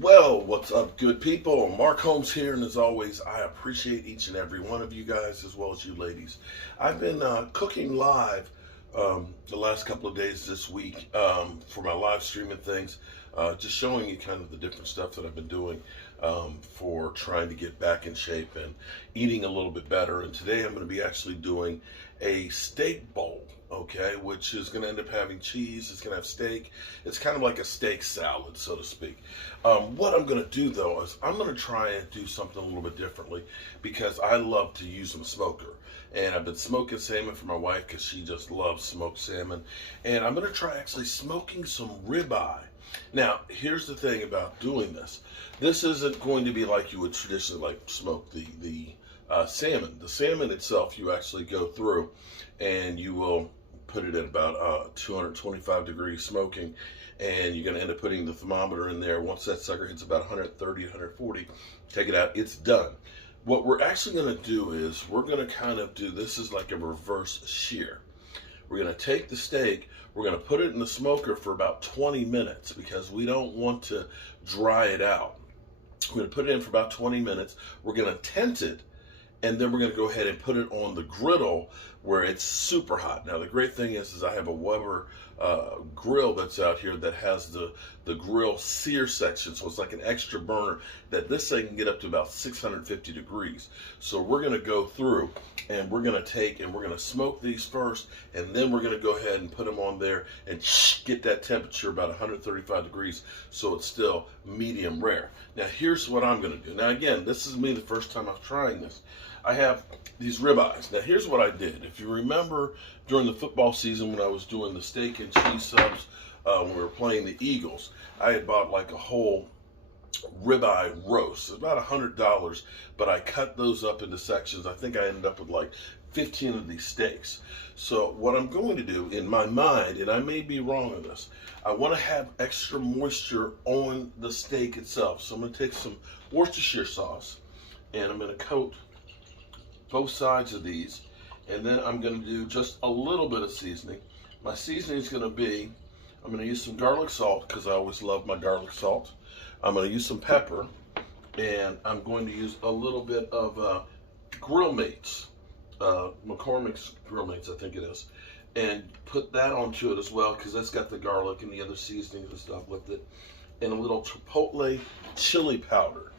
Well, what's up, good people? Mark Holmes here, and as always, I appreciate each and every one of you guys as well as you ladies. I've been cooking live the last couple of days this week for my live streaming things, just showing you kind of the different stuff that I've been doing for trying to get back in shape and eating a little bit better. And today I'm going to be actually doing a steak bowl, okay, which is going to end up having cheese. It's going to have steak. It's kind of like a steak salad, so to speak. What I'm going to do, though, is I'm going to try and do something a little bit differently because I love to use some smoker. And I've been smoking salmon for my wife because she just loves smoked salmon. And I'm going to try actually smoking some ribeye. Now, here's the thing about doing this. This isn't going to be like you would traditionally like smoke the salmon. The salmon itself, you actually go through and you will put it at about 225 degrees smoking, and you're going to end up putting the thermometer in there. Once that sucker hits about 130, 140, take it out. It's done. What we're actually going to do is we're going to kind of do, this is like a reverse shear. We're going to take the steak, we're going to put it in the smoker for about 20 minutes because we don't want to dry it out. We're going to put it in for about 20 minutes. We're going to tent it, and then we're going to go ahead and put it on the griddle where it's super hot. Now, the great thing is I have a Weber grill that's out here that has the grill sear section, so it's like an extra burner that this thing can get up to about 650 degrees. So we're going to go through and we're going to take and we're going to smoke these first, and then we're going to go ahead and put them on there and get that temperature about 135 degrees so it's still medium rare. Now, here's what I'm going to do. Now, again, this is me the first time I'm trying this. I have these ribeyes. Now, here's what I did. If you remember during the football season when I was doing the steak and cheese subs, when we were playing the Eagles, I had bought like a whole ribeye roast. It's about $100, but I cut those up into sections. I think I ended up with like 15 of these steaks. So what I'm going to do in my mind, and I may be wrong on this, I want to have extra moisture on the steak itself. So I'm going to take some Worcestershire sauce and I'm going to coat both sides of these, and then I'm going to do just a little bit of seasoning. My seasoning is going to be, I'm going to use some garlic salt because I always love my garlic salt. I'm going to use some pepper, and I'm going to use a little bit of Grill Mates, McCormick's Grill Mates, I think it is, and put that onto it as well because that's got the garlic and the other seasonings and stuff with it, and a little chipotle chili powder.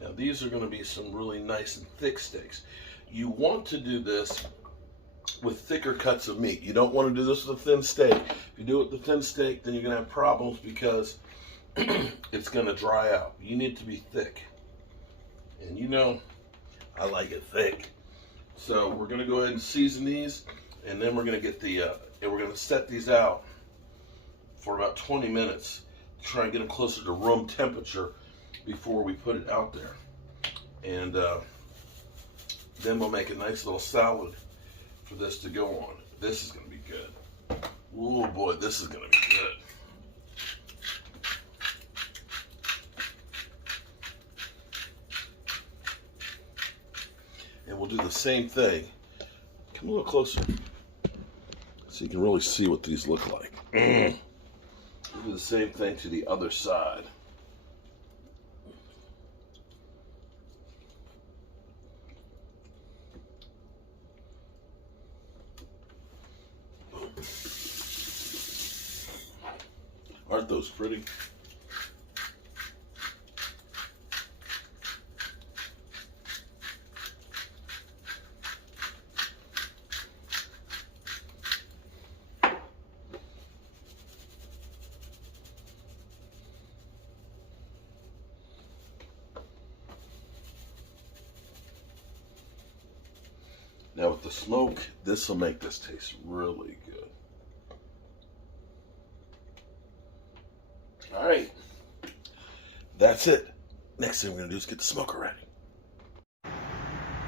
Now, these are going to be some really nice and thick steaks. You want to do this with thicker cuts of meat. You don't want to do this with a thin steak. If you do it with a thin steak, then you're going to have problems because it's going to dry out. You need it to be thick. And you know, I like it thick. So we're going to go ahead and season these, and then we're going to get the, and we're going to set these out for about 20 minutes to try and get them closer to room temperature before we put it out there. And then we'll make a nice little salad for this to go on. This is going to be good. Oh boy, this is going to be good. And we'll do the same thing. Come a little closer so you can really see what these look like. We'll do the same thing to the other side. Aren't those pretty? Now with the smoke, this will make this taste really good. All right, that's it. Next thing we're gonna do is get the smoker ready.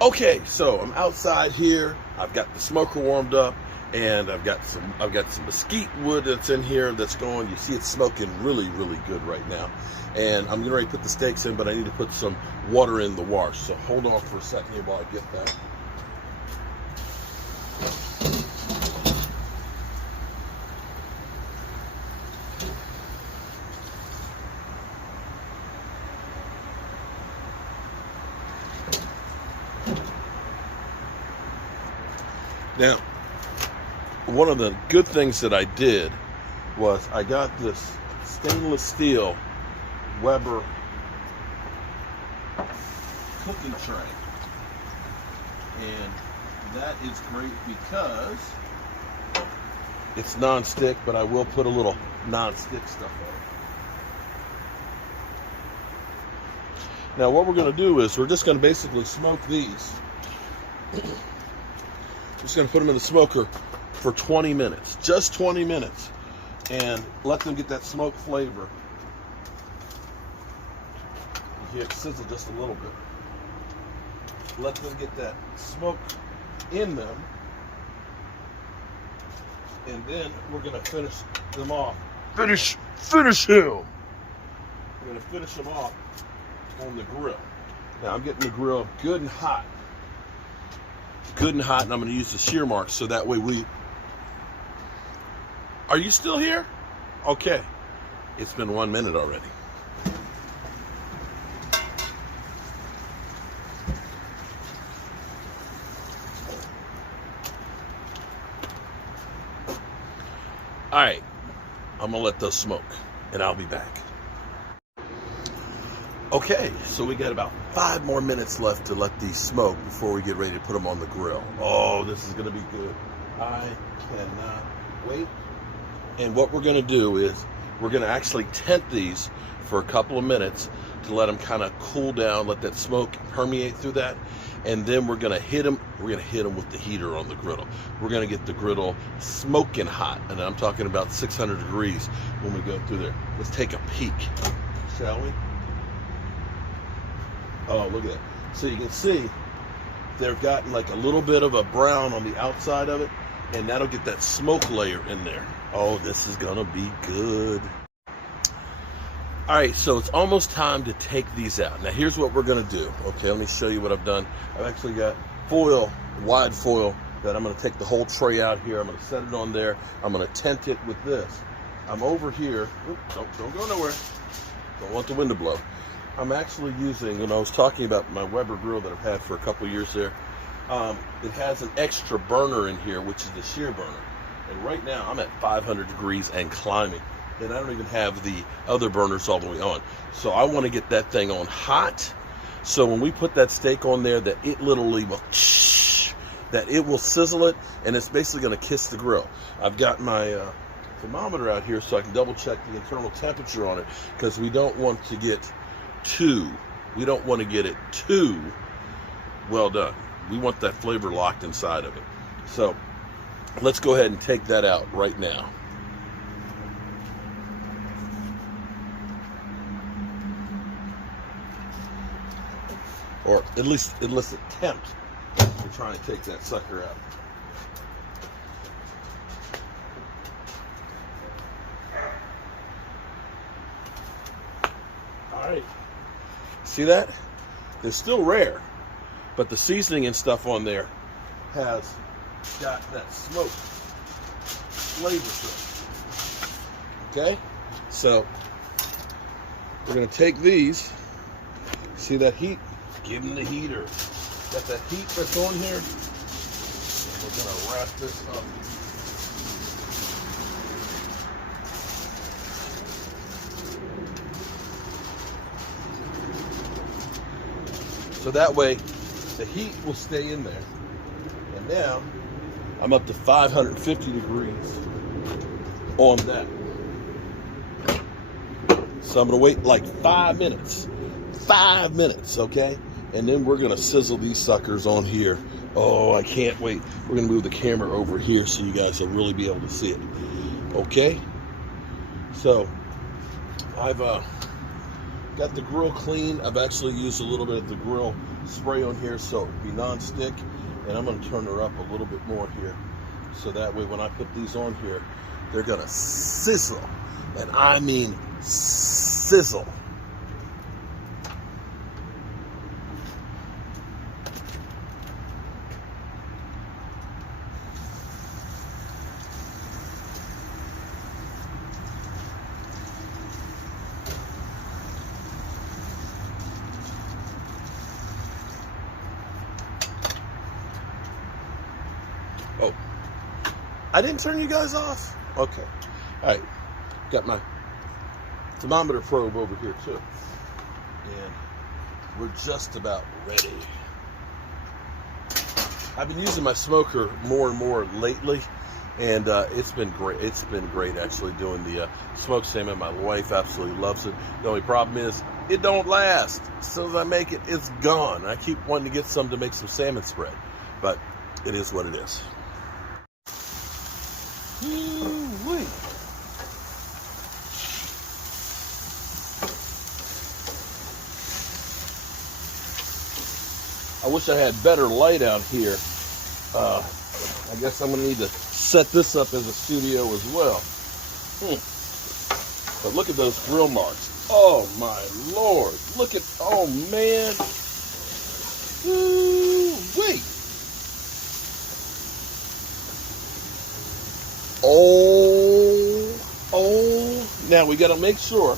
Okay, so I'm outside here. I've got the smoker warmed up, and I've got some mesquite wood that's in here that's going. You see it's smoking really, really good right now. And I'm getting ready to put the steaks in, but I need to put some water in the wash. So hold on for a second here while I get that. Now, one of the good things that I did was I got this stainless steel Weber cooking tray. And that is great because it's non-stick, but I will put a little non-stick stuff on it. Now what we're going to do is we're just going to basically smoke these. Just going to put them in the smoker for 20 minutes. Just 20 minutes. And let them get that smoke flavor. You hear it sizzle just a little bit. Let them get that smoke in them. And then we're going to finish them off. Finish him! We're going to finish them off on the grill. Now I'm getting the grill good and hot. Good and hot, and I'm going to use the shear marks so that way we... Are you still here? Okay. It's been 1 minute already. All right, I'm gonna let those smoke and I'll be back. Okay, so we got about 5 more minutes left to let these smoke before we get ready to put them on the grill. Oh, this is gonna be good. I cannot wait. And what we're gonna do is we're gonna actually tent these for a couple of minutes to let them kind of cool down, let that smoke permeate through that. And then we're gonna hit them. We're gonna hit them with the heater on the griddle. We're gonna get the griddle smoking hot, and I'm talking about 600 degrees when we go through there. Let's take a peek, shall we? Oh, look at that! So you can see they've gotten like a little bit of a brown on the outside of it, and that'll get that smoke layer in there. Oh, this is gonna be good. All right, so it's almost time to take these out. Now, here's what we're gonna do. Okay, let me show you what I've done. I've actually got foil, wide foil, that I'm gonna take the whole tray out here. I'm gonna set it on there. I'm gonna tent it with this. I'm over here. Oops, don't go nowhere. Don't want the wind to blow. I'm actually using, when I was talking about my Weber grill that I've had for a couple years there, it has an extra burner in here, which is the shear burner. And right now, I'm at 500 degrees and climbing. And I don't even have the other burners all the way on. So I want to get that thing on hot. So when we put that steak on there, that it literally will, that it will sizzle it, and it's basically going to kiss the grill. I've got my thermometer out here so I can double check the internal temperature on it, because we don't want to get we don't want to get it too well done. We want that flavor locked inside of it. So let's go ahead and take that out right now. Or at least attempt to try and take that sucker out. All right, see that? They're still rare, but the seasoning and stuff on there has got that smoke flavor to it. Okay, so we're gonna take these. See that heat? Give them the heater. Got that heat that's on here. We're gonna wrap this up. So that way the heat will stay in there. And now I'm up to 550 degrees on that. So I'm gonna wait like 5 minutes. 5 minutes, okay? And then we're gonna sizzle these suckers on here. Oh, I can't wait. We're gonna move the camera over here so you guys will really be able to see it. Okay? So I've got the grill clean. I've actually used a little bit of the grill spray on here so it'll be non-stick. And I'm gonna turn her up a little bit more here. So that way when I put these on here, they're gonna sizzle. And I mean sizzle. Oh, I didn't turn you guys off? Okay. All right. Got my thermometer probe over here, too. And we're just about ready. I've been using my smoker more and more lately, and it's been great. It's been great actually doing the smoked salmon. My wife absolutely loves it. The only problem is it don't last. As soon as I make it, it's gone. I keep wanting to get some to make some salmon spread, but it is what it is. Ooh-wee. I wish I had better light out here. I guess I'm gonna need to set this up as a studio as well. But look at those grill marks. Oh my Lord. Look at, oh man. Ooh-wee. Oh. Now we gotta make sure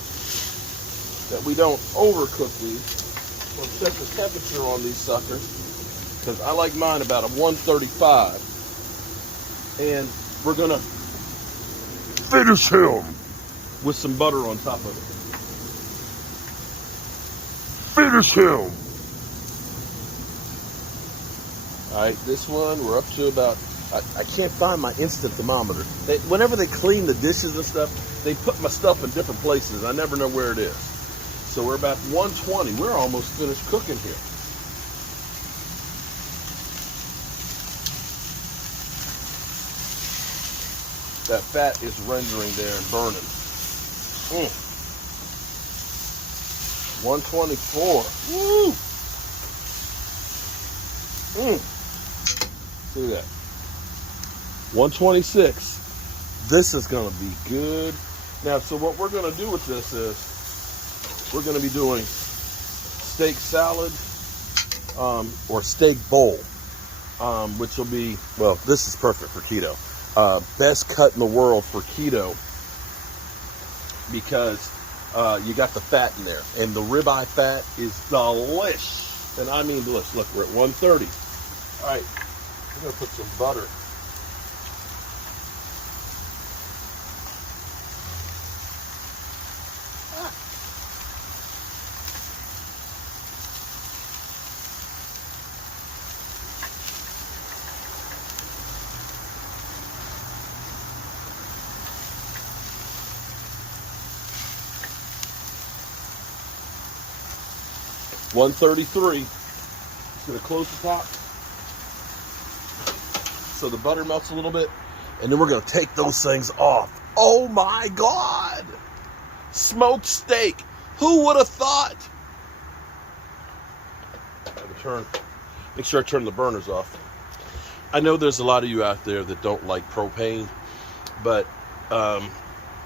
that we don't overcook these. We'll check the temperature on these suckers, because I like mine about a 135. And we're gonna finish him with some butter on top of it. Finish him. All right, this one we're up to about. I can't find my instant thermometer. Whenever they clean the dishes and stuff, they put my stuff in different places. I never know where it is. So we're about 120. We're almost finished cooking here. That fat is rendering there and burning. 124. Woo! See that? 126. This is going to be good. Now, so what we're going to do with this is we're going to be doing steak salad or steak bowl, which will be, well, this is perfect for keto. Best cut in the world for keto because you got the fat in there. And the ribeye fat is delish. And I mean delish. Look, we're at 130. All right, we're going to put some butter. $133. Just gonna close the top so the butter melts a little bit, and then we're gonna take those things off. Oh my God! Smoked steak. Who would have thought? Make sure I turn the burners off. I know there's a lot of you out there that don't like propane, but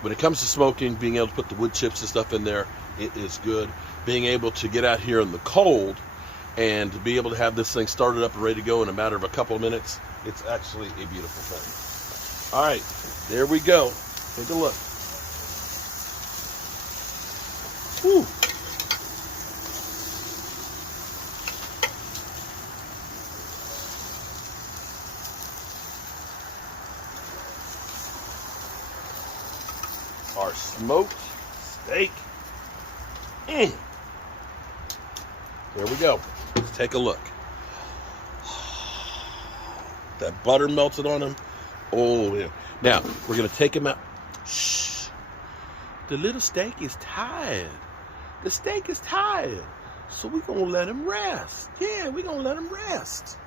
when it comes to smoking, being able to put the wood chips and stuff in there, it is good. Being able to get out here in the cold and to be able to have this thing started up and ready to go in a matter of a couple of minutes, it's actually a beautiful thing. All right, there we go. Take a look. Whew. Our smoked steak. There we go. Let's take a look. That butter melted on him. Oh, yeah. Now, we're going to take him out. Shh. The little steak is tired. The steak is tired. So we're going to let him rest. Yeah, we're going to let him rest.